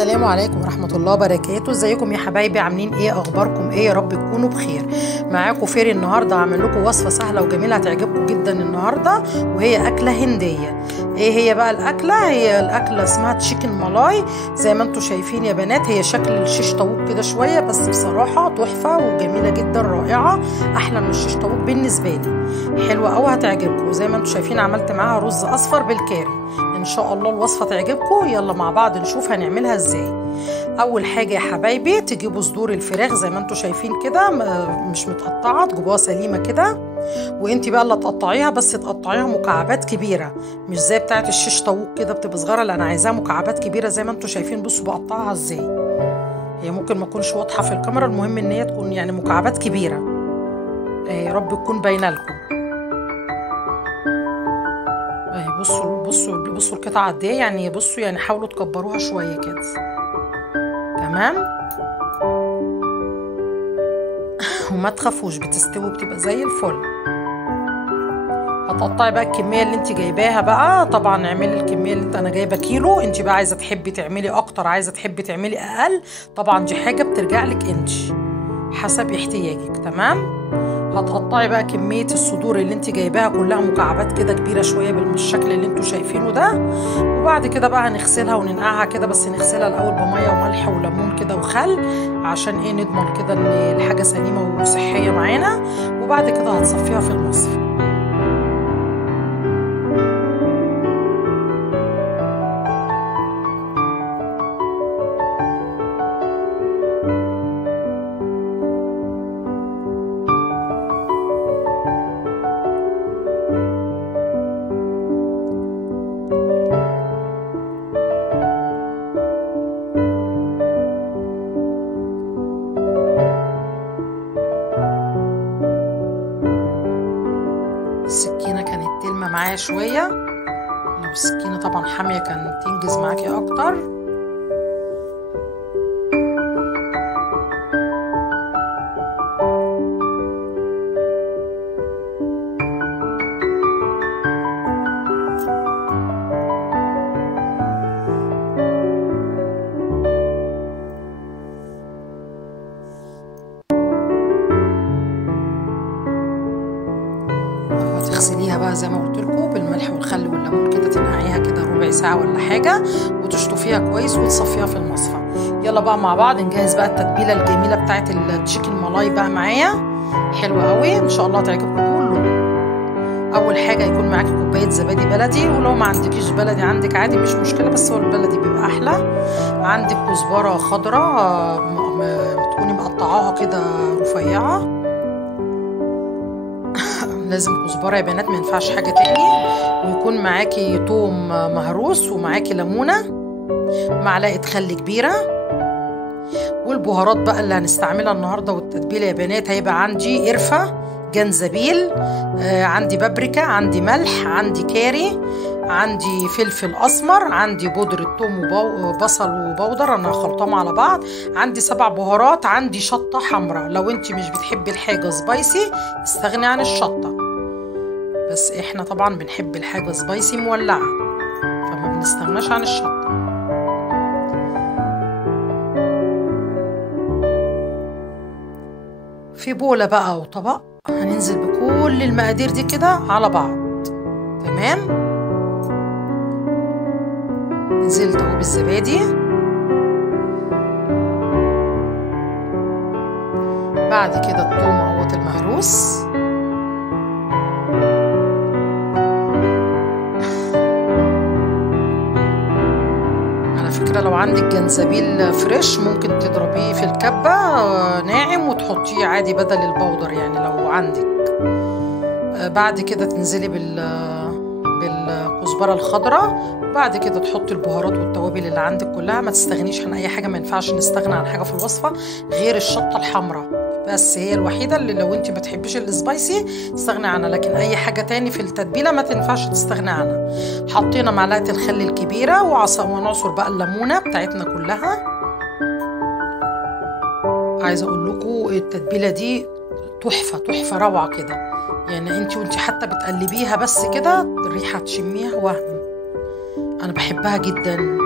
السلام عليكم ورحمة الله وبركاته. ازيكم يا حبايبي؟ عاملين ايه؟ اخباركم ايه؟ يا رب تكونوا بخير. معاكم فيري النهارده هعمل لكم وصفة سهلة وجميلة هتعجبكم جدا النهارده، وهي أكلة هندية. ايه هي بقى الأكلة؟ هي الأكلة اسمها تشيكن مالاي. زي ما انتم شايفين يا بنات، هي شكل الشيش طاووق كده شوية، بس بصراحة تحفة وجميلة جدا رائعة، احلى من الشيش طاووق بالنسبة لي. حلوة قوي هتعجبكم. زي ما انتم شايفين عملت معاها رز اصفر بالكاري. ان شاء الله الوصفة تعجبكم. يلا مع بعض نشوف هنعملها ازاي. اول حاجة يا حبايبي تجيبوا صدور الفراخ زي ما انتم شايفين كده، مش متقطعة، تجيبوها سليمة كده، وانتي بقى اللي تقطعيها، بس تقطعيها مكعبات كبيرة، مش زي بتاعت الشيش طاووق كده بتبقى صغيرة. لا، انا عايزاها مكعبات كبيرة زي ما انتم شايفين. بصوا بقطعها ازاي، هي ممكن ما تكونش واضحة في الكاميرا، المهم ان هي تكون يعني مكعبات كبيرة. يا رب تكون باينة لكم. بصوا القطعة قد ايه، يعني بصوا يعني حاولوا تكبروها شوية كده. تمام. وما تخافوش، بتستوي بتبقى زي الفل. هتقطعي بقى الكمية اللي انت جايباها بقى. طبعا اعملي الكمية اللي انا جايبة كيلو، انت بقى عايزة تحبي تعملي اكتر، عايزة تحبي تعملي اقل، طبعا دي حاجة بترجع لك انت حسب احتياجك. تمام. هتقطعي بقى كمية الصدور اللي انت جايباها كلها مكعبات كده كبيرة شوية بالشكل اللي انتوا شايفينه ده. وبعد كده بقى هنغسلها وننقعها كده، بس نغسلها الاول بمية وملح وليمون كده وخل، عشان ايه؟ نضمن كده ان الحاجة سليمة وصحية معانا. وبعد كده هتصفيها في المصفى. السكينة كانت تلمة معايا شوية، لو السكينة طبعا حامية كانت تنجز معاكي اكتر. تغسليها بقى زي ما قلت لكم بالملح والخل والليمون كده، تنقعيها كده ربع ساعه ولا حاجه، وتشطفيها كويس وتصفيها في المصفى. يلا بقى مع بعض نجهز بقى التتبيله الجميله بتاعت التشيكن مالاي بقى معايا. حلوه قوي، ان شاء الله هتعجبكم كله. اول حاجه يكون معاكي كوبايه زبادي بلدي، ولو ما عندكيش بلدي عندك عادي مش مشكله، بس هو البلدي بيبقى احلى. عندك كزبره خضراء تكوني مقطعاها كده رفيعه، لازم كزبره يا بنات، ما ينفعش حاجه تاني. ويكون معاكي توم مهروس، ومعاكي ليمونه، معلقه خل كبيره. والبهارات بقى اللي هنستعملها النهارده والتتبيله يا بنات، هيبقى عندي قرفه، جنزبيل، عندي بابريكا، عندي ملح، عندي كاري، عندي فلفل اسمر، عندي بودرة ثوم وبصل وبودر انا خلطهم على بعض، عندي 7 بهارات، عندي شطة حمراء. لو انت مش بتحبي الحاجة سبايسي استغني عن الشطة، بس احنا طبعا بنحب الحاجة سبايسي مولعة، فما بنستغناش عن الشطة. في بولة بقى او طبق هننزل بكل المقادير دي كده على بعض. تمام. نزلت اهو بالزبادي، بعد كده الثوم اهوت المهروس، على فكرة لو عندك جنزبيل فريش ممكن تضربيه في الكبة ناعم وتحطيه عادي بدل البودر يعني لو عندك. بعد كده تنزلي بالكزبرة الخضراء، وبعد كده تحطي البهارات والتوابل اللي عندك كلها. ما تستغنيش عن اي حاجة، ما ينفعش نستغنى عن حاجة في الوصفة غير الشطة الحمراء، بس هي الوحيدة اللي لو انت ما بتحبيش السبايسي استغني عنها، لكن اي حاجة تاني في التتبيلة ما تنفعش تستغنى عنها. حطينا معلقة الخل الكبيرة ونعصر بقى الليمونة بتاعتنا كلها. عايزة اقول لكم التتبيلة دي تحفة تحفة روعة كده، يعني انت حتى بتقلبيها بس كده الريحة تشميها وهم. انا بحبها جدا.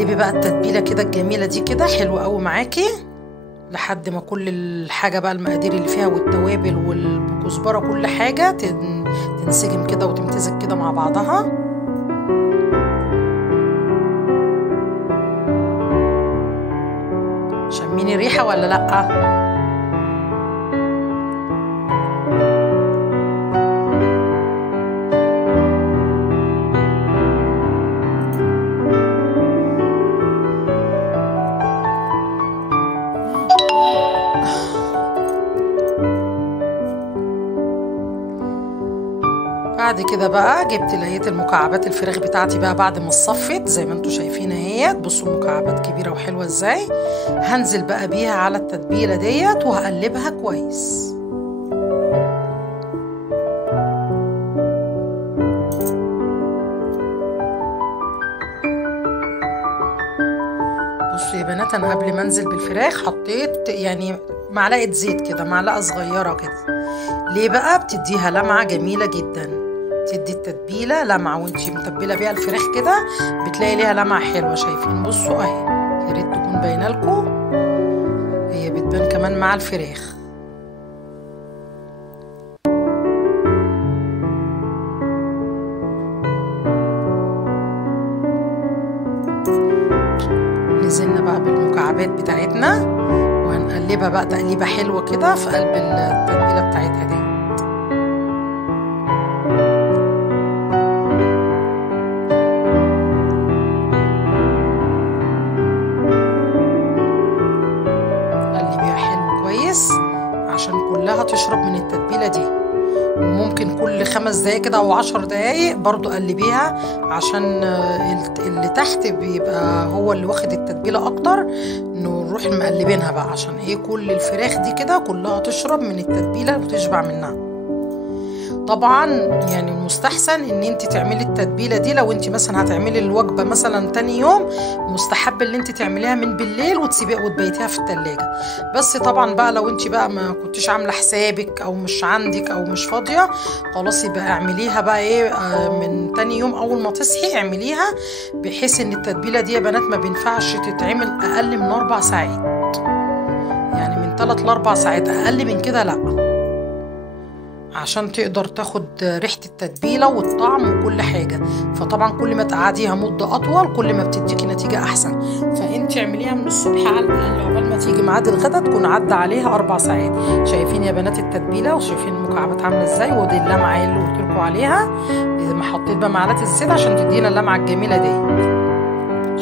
قلبي بقى التتبيله كده الجميله دي كده حلوه قوي معاكي لحد ما كل الحاجه بقى المقادير اللي فيها والتوابل والكزبره كل حاجه تنسجم كده وتمتزج كده مع بعضها. شميني ريحه ولا لا؟ بعد كده بقى جبت لقيت المكعبات الفراخ بتاعتي بقى بعد ما اتصفت زي ما انتوا شايفين اهيت. بصوا المكعبات كبيره وحلوه ازاي. هنزل بقى بيها على التتبيله ديت وهقلبها كويس. بصوا يا بنات انا قبل ما انزل بالفراخ حطيت يعني معلقه زيت كده، معلقه صغيره كده. ليه بقى؟ بتديها لمعه جميله جدا، تدي التتبيله لمعه وانتي متبله بيها الفراخ كده بتلاقي ليها لمعه حلوه. شايفين؟ بصوا اهي، يا ريت تكون باينه لكم، هي بتبان كمان مع الفراخ. نزلنا بقى بالمكعبات بتاعتنا وهنقلبها بقى تقليبه حلوه كده في قلب التتبيله بتاعتها دي. عشان كلها تشرب من التتبيله دي. وممكن كل 5 دقايق كده او 10 دقايق برضو قلبيها عشان اللي تحت بيبقى هو اللي واخد التتبيله اكتر، نروح مقلبينها بقى عشان ايه كل الفراخ دي كده كلها تشرب من التتبيله وتشبع منها. طبعا يعني المستحسن ان انت تعملي التتبيله دي لو انت مثلا هتعملي الوجبه مثلا تاني يوم، مستحب ان انت تعمليها من بالليل وتسيبيها وتبيتيها في التلاجة. بس طبعا بقى لو انت بقى ما كنتش عامله حسابك او مش عندك او مش فاضيه، خلاص يبقى اعمليها بقى ايه من تاني يوم اول ما تصحي اعمليها، بحيث ان التتبيله دي يا بنات ما بينفعش تتعمل اقل من 4 ساعات، يعني من 3 ل 4 ساعات، اقل من كده لا، عشان تقدر تاخد ريحة التتبيلة والطعم وكل حاجة. فطبعا كل ما تقعديها مدة أطول كل ما بتديكي نتيجة أحسن. فأنت اعمليها من الصبح على الأقل عقبال ما تيجي ميعاد الغدا تكون عدى عليها 4 ساعات. شايفين يا بنات التتبيلة وشايفين المكعبات عاملة ازاي، ودي اللمعة اللي قلتلكوا عليها. ما حطيت بقى معلقة الزيت عشان تدينا اللمعة الجميلة دي.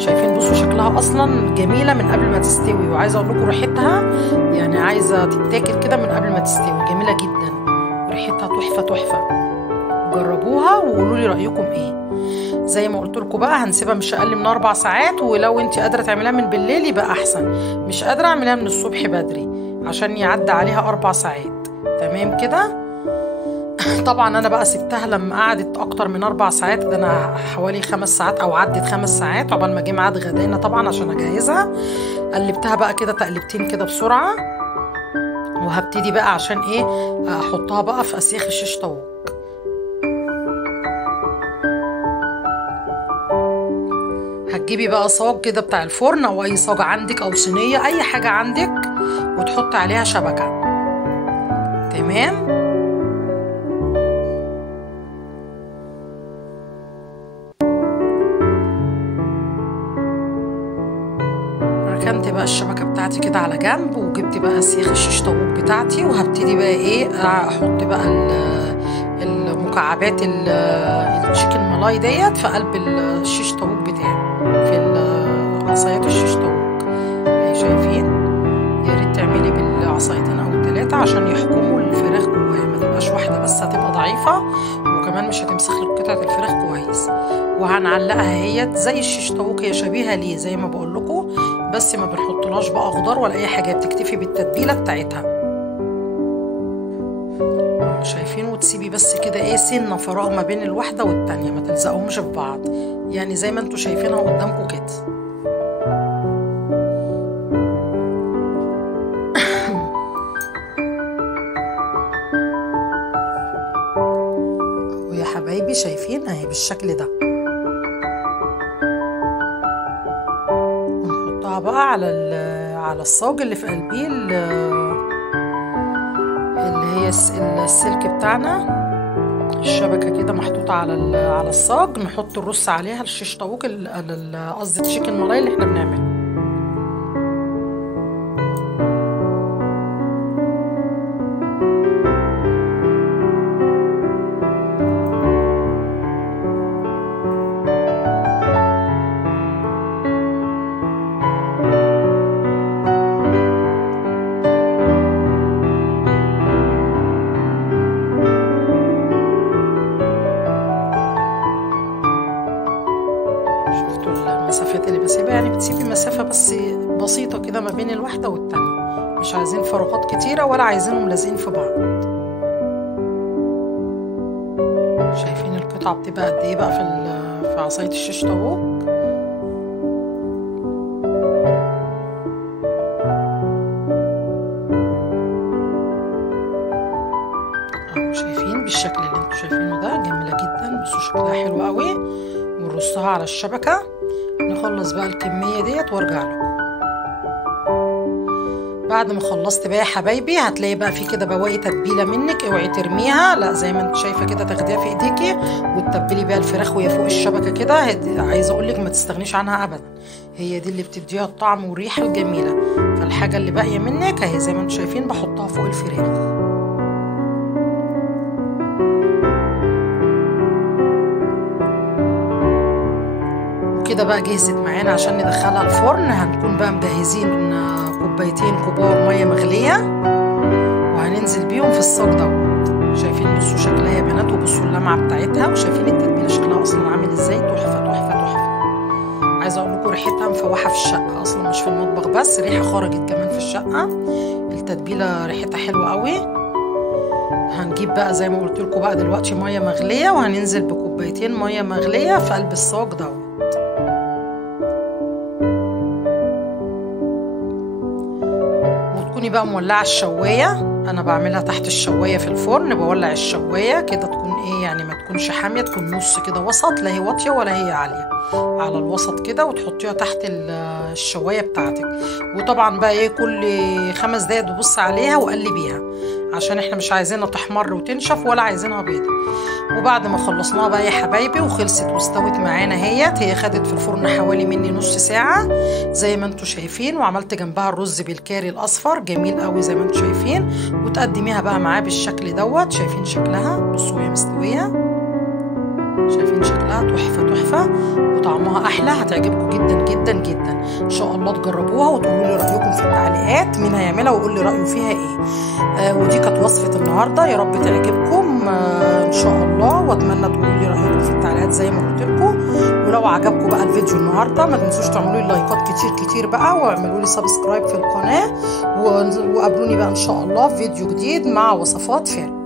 شايفين؟ بصوا شكلها اصلا جميله من قبل ما تستوي، وعايزه اقول لكم ريحتها يعني عايزه تتاكل كده من قبل ما تستوي، جميله جدا، ريحتها تحفه تحفه. جربوها وقولوا لي رايكم ايه. زي ما قلت لكم بقى هنسيبها مش اقل من 4 ساعات، ولو انت قادره تعمليها من بالليل يبقى احسن، مش قادره اعمليها من الصبح بدري عشان يعدي عليها 4 ساعات. تمام كده. طبعا انا بقى سبتها لما قعدت اكتر من 4 ساعات، ده انا حوالي 5 ساعات او عدت 5 ساعات عقبال ما جه ميعاد غدانا طبعا عشان اجهزها. قلبتها بقى كده تقلبتين كده بسرعه، وهبتدي بقى عشان ايه احطها بقى في اسياخ الشيش طاووق. هتجيبي بقى صاج كده بتاع الفرن او اي صاج عندك او صينيه اي حاجه عندك، وتحط عليها شبكه. تمام. ركنت بقى الشبكه بتاعتي كده على جنب، وجبت بقى سيخ الشيش طاووق بتاعتي، وهبتدي بقى ايه احط بقى المكعبات التشيكن مالاي ديت في قلب الشيش طاووق بتاعي، في عصايات الشيش طاووق. شايفين؟ يا ريت تعملي بالعصايتين او 3 عشان يحكموا الفراخ جواها، ما تبقاش واحده بس هتبقى ضعيفه، وكمان مش هتمسك لك قطعه الفراخ كويس. وهنعلقها هي زي الشيش طاووق، هي شبيهه ليه زي ما بقول لكم، بس ما بنحطلهاش بقى خضار ولا اي حاجه، بتكتفي بالتتبيله بتاعتها. شايفين؟ وتسيبي بس كده ايه سنه فراغ ما بين الواحده والتانيه، ما تلزقهمش في بعض، يعني زي ما انتوا شايفينها قدامكم كده. ويا حبايبي شايفين اهي بالشكل ده. بقى على الصاج اللي في قلبيه اللي هي السلك بتاعنا، الشبكة كده محطوطة على الصاج. نحط الرز عليها، الشيش طاووق قصدي تشيكن ملاي اللي احنا بنعمله. المسافات اللي بسيبها، يعني بتسيبي مسافة بس بسيطة كده ما بين الواحدة والتانية، مش عايزين فراغات كتيرة ولا عايزينهم لازقين في بعض. شايفين القطعة بتبقى قد ايه بقى في عصاية الشيش طاووق. اهو شايفين بالشكل اللي انتوا شايفينه ده، جميلة جدا. بصوا شكلها حلو قوي، ونرصها على الشبكة. نخلص بقى الكمية ديت وارجع لكم. بعد ما خلصت بقى يا حبايبي، هتلاقي بقى في كده بواقي تتبيله منك، اوعي ترميها، لا زي ما انت شايفه كده تاخديها في ايديكي وتتبلي بيها الفراخ وهي فوق الشبكه كده. عايزه اقول لك ما تستغنيش عنها ابدا، هي دي اللي بتديها الطعم والريحه الجميله. فالحاجه اللي باقيه منك اهي زي ما انتم شايفين بحطها فوق الفراخ. كده بقى جهزت معانا عشان ندخلها الفرن. هنكون بقى مجهزين كوبايتين كبار ميه مغليه، وهننزل بيهم في الصاج دوت. شايفين بصوا شكلها يا بنات، وبصوا اللمعه بتاعتها، وشايفين التتبيله شكلها اصلا عامل ازاي، تحفه تحفه تحفه. عايزه اقول لكم ريحتها مفوحه في الشقه اصلا، مش في المطبخ بس، ريحه خرجت كمان في الشقه. التتبيله ريحتها حلوه قوي. هنجيب بقى زي ما قلت لكم بقى دلوقتي ميه مغليه، وهننزل بكوبايتين ميه مغليه في قلب الصاج دوت. تكوني بقى مولعه الشوايه، انا بعملها تحت الشوايه في الفرن، بولع الشوايه كده تكون ايه يعني ما تكونش حاميه، تكون نص كده وسط، لا هي واطيه ولا هي عاليه، على الوسط كده، وتحطيها تحت الشوايه بتاعتك. وطبعا بقى ايه كل 5 دقايق تبص عليها وقلبيها، عشان احنا مش عايزينها تحمر وتنشف ولا عايزينها بيضه. وبعد ما خلصناها بقى يا حبايبي وخلصت واستوت معانا هي خدت في الفرن حوالي مني نص ساعه زي ما انتوا شايفين. وعملت جنبها الرز بالكاري الاصفر جميل قوي زي ما انتوا شايفين، وتقدميها بقى معاه بالشكل دوت. شايفين شكلها، بصوا هي مستويه، شايفين شكلها تحفه تحفه، وطعمها احلى. هتعجبكم جدا جدا جدا، ان شاء الله تجربوها وتقولوا لي رايكم في التعليقات، مين هيعملها ويقول لي رايه فيها ايه. ودي كانت وصفه النهارده، يا رب تعجبكم ان شاء الله، واتمنى تقولوا لي رايكم في التعليقات زي ما قلت لكم. ولو عجبكم بقى الفيديو النهارده ما تنسوش تعملوا لي لايكات كتير كتير بقى، واعملوا لي سبسكرايب في القناه، وقابلوني بقى ان شاء الله في فيديو جديد مع وصفات فارس.